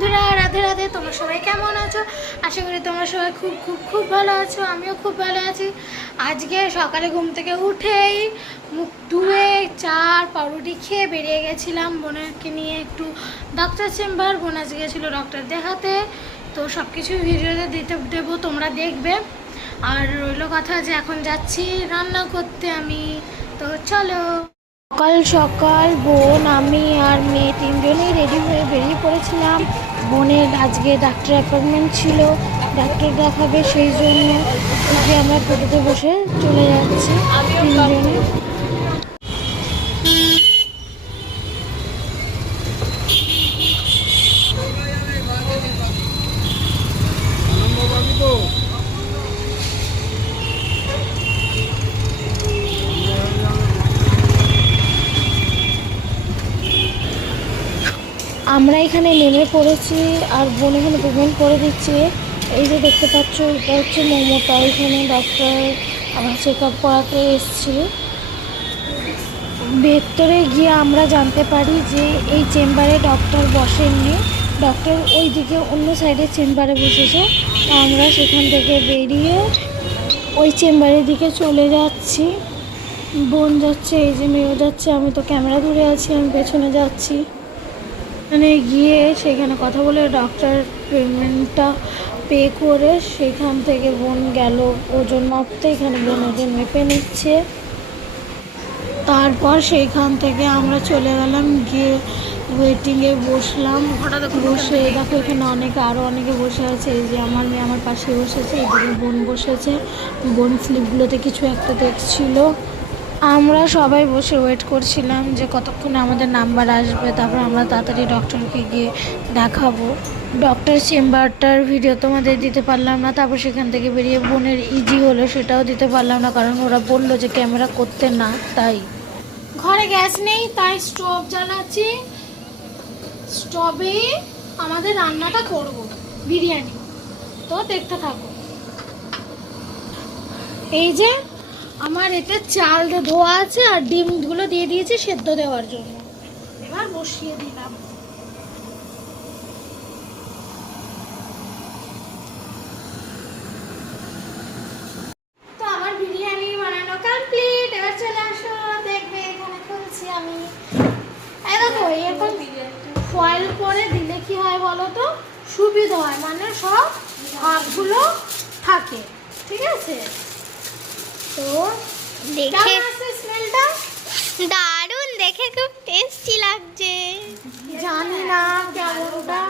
বন্ধুরা, রাধে রাধে। তোমরা সবাই কেমন আছো? আশা করি তোমরা সবাই খুব খুব খুব ভালো আছো। আমিও খুব ভালো আছি। আজকে সকালে ঘুম থেকে উঠেই মুখ ধুয়ে চা আর পাউরুটি খেয়ে বেরিয়ে গেছিলাম বোনকে নিয়ে একটু ডক্টর চেম্বার। বোন আজকে গেছিলো ডক্টর দেখাতে। তো সব কিছু ভিডিওতে দেবো, তোমরা দেখবে। আর রইলো কথা যে এখন যাচ্ছি রান্না করতে আমি। তো চলো। সকাল সকাল বোন, আমি আর মেয়ে তিনজনেই রেডি হয়ে বেরিয়ে পড়েছিলাম। বোনের আজকে ডাক্তার অ্যাপয়েন্টমেন্ট ছিল, ডাক্তার দেখাবে, সেই জন্য যে আমরা টোটোতে বসে চলে যাচ্ছি তিনজনে। আমরা এখানে নেমে পড়েছি আর বোন এখানে পেমেন্ট করে দিচ্ছে। এই যে দেখতে পাচ্ছ, এটা হচ্ছে মমতা। এখানে ডক্টর আমার চেক আপ করাতে এসছে। ভেতরে গিয়ে আমরা জানতে পারি যে এই চেম্বারে ডক্টর বসেননি, ডক্টর ওই দিকে অন্য সাইডে চেম্বারে বসেছে। আমরা সেখান থেকে বেরিয়ে ওই চেম্বারের দিকে চলে যাচ্ছি। বোন যাচ্ছে, এই যে মেয়েও যাচ্ছে। আমি তো ক্যামেরা ধরে আছি, আমি পেছনে যাচ্ছি। মানে গিয়ে সেখানে কথা বলে ডক্টর পেমেন্টটা পে করে সেখান থেকে বোন গেল ওজন মাপতে। এখানে বোন ওজন মেপে নিচ্ছে। তারপর সেইখান থেকে আমরা চলে গেলাম, গিয়ে ওয়েটিংয়ে বসলাম। বসে দেখো এখানে আরও অনেকে বসে আছে। এই যে আমার মেয়ে আমার পাশে বসেছে, এইদিকে বোন বসেছে। বোন স্লিপগুলোতে কিছু একটা দেখছিল। আমরা সবাই বসে ওয়েট করছিলাম যে কতক্ষণে আমাদের নাম্বার আসবে, তারপর আমরা তাড়াতাড়ি ডক্টরকে গিয়ে দেখাবো। ডক্টর চেম্বারটার ভিডিও তোমাদের দিতে পারলাম না। তারপর সেখান থেকে বেরিয়ে বোনের ইজি হলো, সেটাও দিতে পারলাম না, কারণ ওরা বললো যে ক্যামেরা করতে না। তাই ঘরে গ্যাস নেই, তাই স্টোভ জ্বালাচ্ছি। স্টোভে আমাদের রান্নাটা করব, বিরিয়ানি। তো দেখতে থাকো। এই যে আমার এতে চাল ধোয়া আছে আর ডিমগুলো দিয়ে দিয়েছি সেদ্ধ দেওয়ার জন্য। এবার বসিয়ে দিলাম। তো আমার বিরিয়ানি বানানো কমপ্লিট। এবার চলে আসো, দেখবে এখানে খুলছি আমি। এই দেখো, এরকম ফয়েল করে দিলে কি হয় বলো তো, সুবিধা হয়, মানে সব ভাগগুলো থাকে। ঠিক আছে? তো দেখে স্মেলটা দারুণ, দেখে খুব টেস্টি লাগছে। জানি না কেমনটা।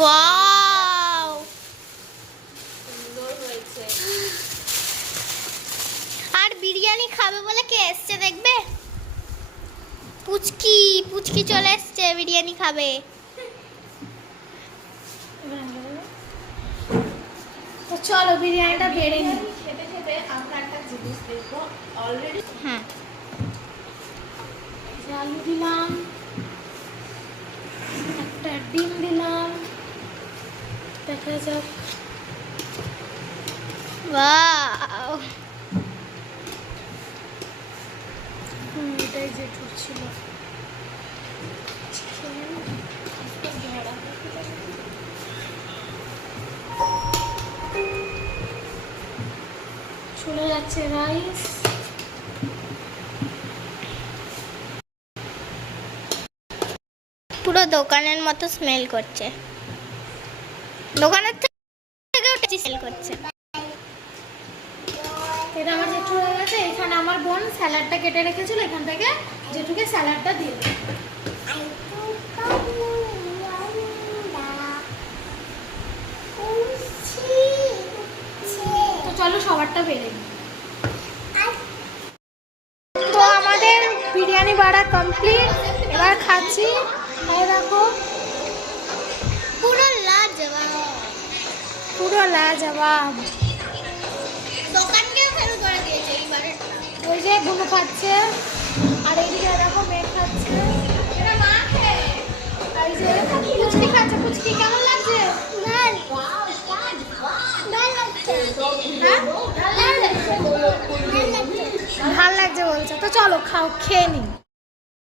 ওয়াও, আর বিরিয়ানি খাবে বলে কে এসছে দেখবে? পুচকি পুচকি চলে এসছে, বিরিয়ানি খাবে। তো চলো বিরিয়ানিটা বেড়ে নিই। হ্যাঁ, আলু দিলাম, একটা ডিম দিলাম, দেখা যাক। ওয়াও, এটাই যে ছিল। চলে যাচ্ছে রাইস। পুরো দোকানের মতো স্মেল করছে, দোকানের থেকেও টেস্টি স্মেল করছে। এটা আমার জেঠু হয়ে গেছে। এখানে আমার বোন স্যালাডটা কেটে রেখেছিল, এখান থেকে জেঠুকে স্যালাডটা দিয়ে দেব। তো চলো সবারটা বেড়ে নিই। তো আমাদের বিরিয়ানি বাড়া কমপ্লিট। এবার খাচ্ছি। এই দেখো, পুরো লাজবাব, পুরো লাজবাব। দোকানকেও ফেল করে দিয়েছে এইবারে। ওই যে বুনু খাচ্ছে, আর এইদিকে দেখো মেয়ে খাচ্ছে। এটা মা খেয়ে, এই যে পুচকি খাচ্ছে। পুচকি কেমন লাগছে? ভাল লাগছে বলছে। তো চলো খাও, খেয়ে নিই।